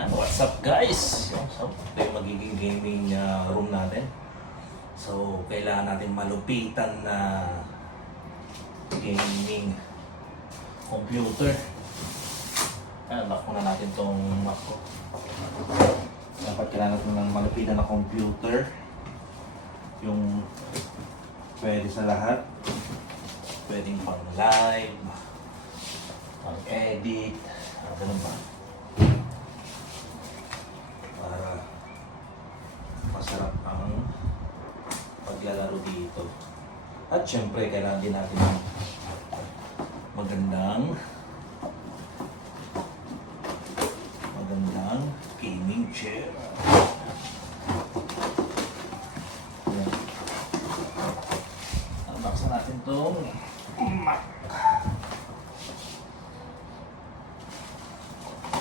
Yan, what's up guys? So, ito yung magiging gaming room natin. So, kailangan natin malupitan na gaming computer. Ayan, lock muna natin tong Mac ko. Dapat kailangan natin ng malupitan na computer. Yung pwede sa lahat. Pwedeng pang live, pang edit, ganun ba? Para masarap ang paglalaro dito. At syempre, kailangan din natin ng magandang gaming chair. Ayan. Unboxan natin itong Mac.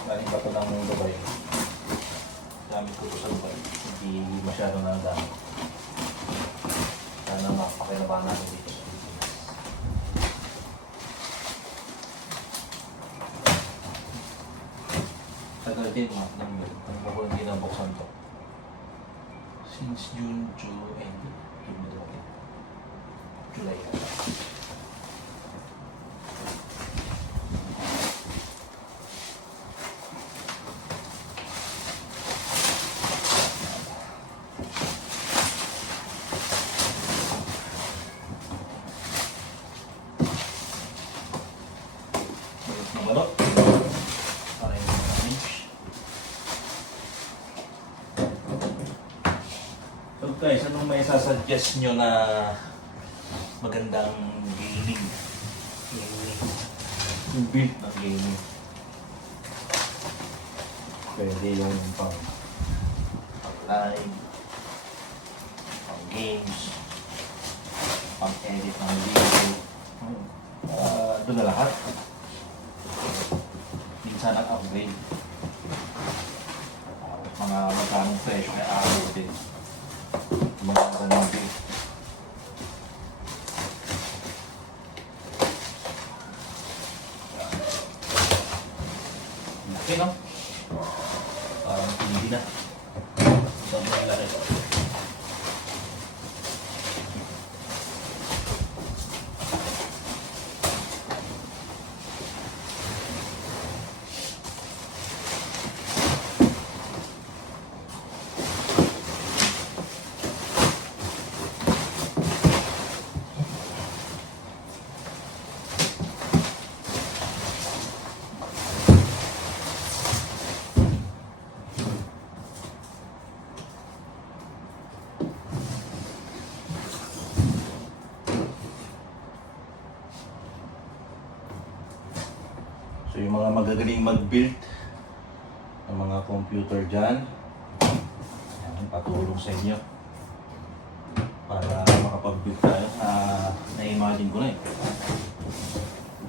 Galing pa ito ng Dubai. Gamit ko ito sa Dubai. Hindi masyado na gamit. Sana mapakinabahan natin dito sa Pilipinas. Tagal din Mac ng ako hindi nabuksan ito. Since June to end. July yata. Balot para yung damage. So guys, anong may sasuggest nyo na magandang gaming yung build na gaming? Pwede yung pang live, pang games, pang edit ng video, doon na lahat. Minsan nag-upgrade. Mga magkanong presyo kaya araw din. Mga ganun din. Laki no? Parang hindi na. Sobrang laki. So yung mga magagaling mag-build ng mga computer dyan, patulong sa inyo para makapag-build tayo. Na-imagine ko na eh.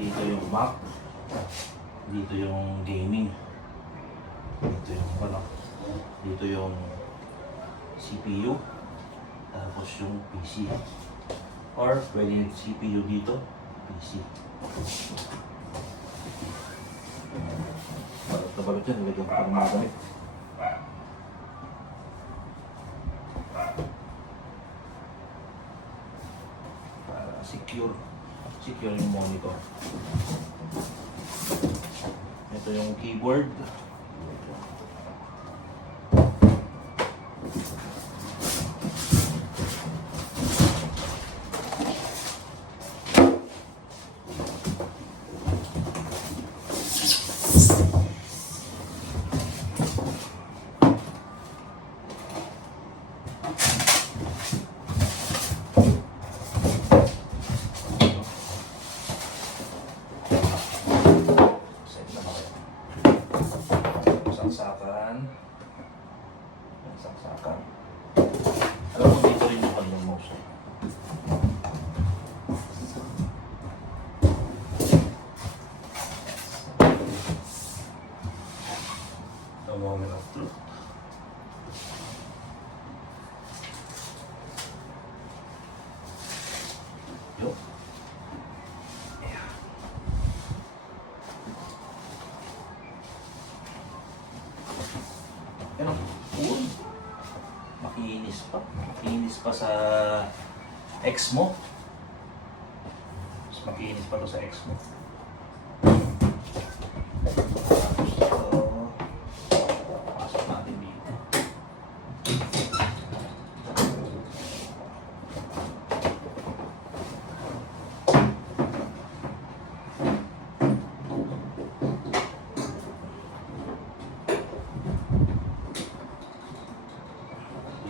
Dito yung Mac, dito yung gaming, dito yung dito yung CPU, tapos yung PC. Or pwede yung CPU dito, PC. Balot na balot yan, nilagyan ko pa ng mga gamit. Para secure yung monitor. Ito yung keyboard. Saksakan. Alam mo, dito rin yung kanyang mouse. The moment of truth. Yo. Yeah. Ano? Uy. Makinis pa. Makinis pa sa ex mo. Mas makinis pa to sa ex mo. Pasok natin dito.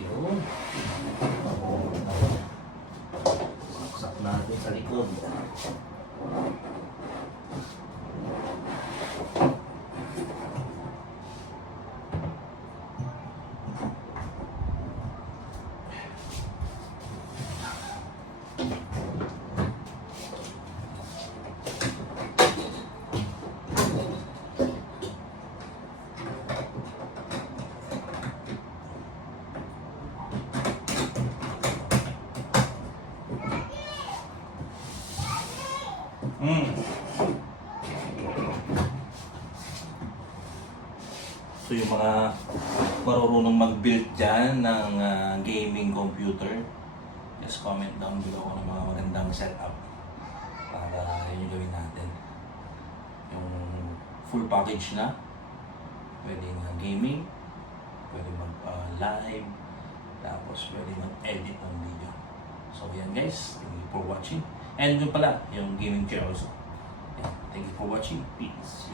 Yun. Saksak natin sa likod. So yung mga marurunong mag-build dyan ng gaming computer, just comment down below ng mga magandang setup para yun yung gawin natin. Yung full package na, pwedeng gaming, pwede mag-live, tapos pwede mag-edit ng video. So yan guys, thank you for watching. And yun pala, yung gaming chair also. Yeah, thank you for watching. Peace.